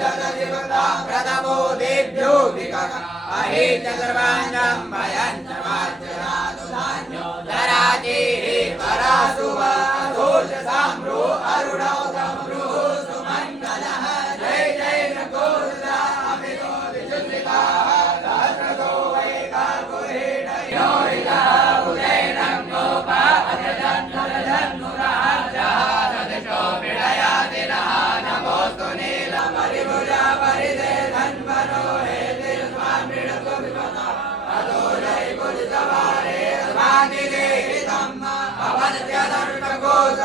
प्रथमो देभ्यो विकः अहे च सर्वाञ्जं भयं च वाच्यनादो धान्यो दराजे परासु वाधोष साम्रो अरुणौ सम्रो सुमङ्गलः जय जय नकोरदा अमितो विजुलिकाः सहस्रतो वैकाकुहेण योरितः उदयनं गोपा अजजन्नुरजन्नुराजः सदृशो विडयादिनः नमोऽस्तु नीलमरिभुजा परिदे धन्वनो हेते स्वामिणको विपदा अतो जय कुलसवारे स्वामिदेहि धम्म अवन्त्यदर्शकोश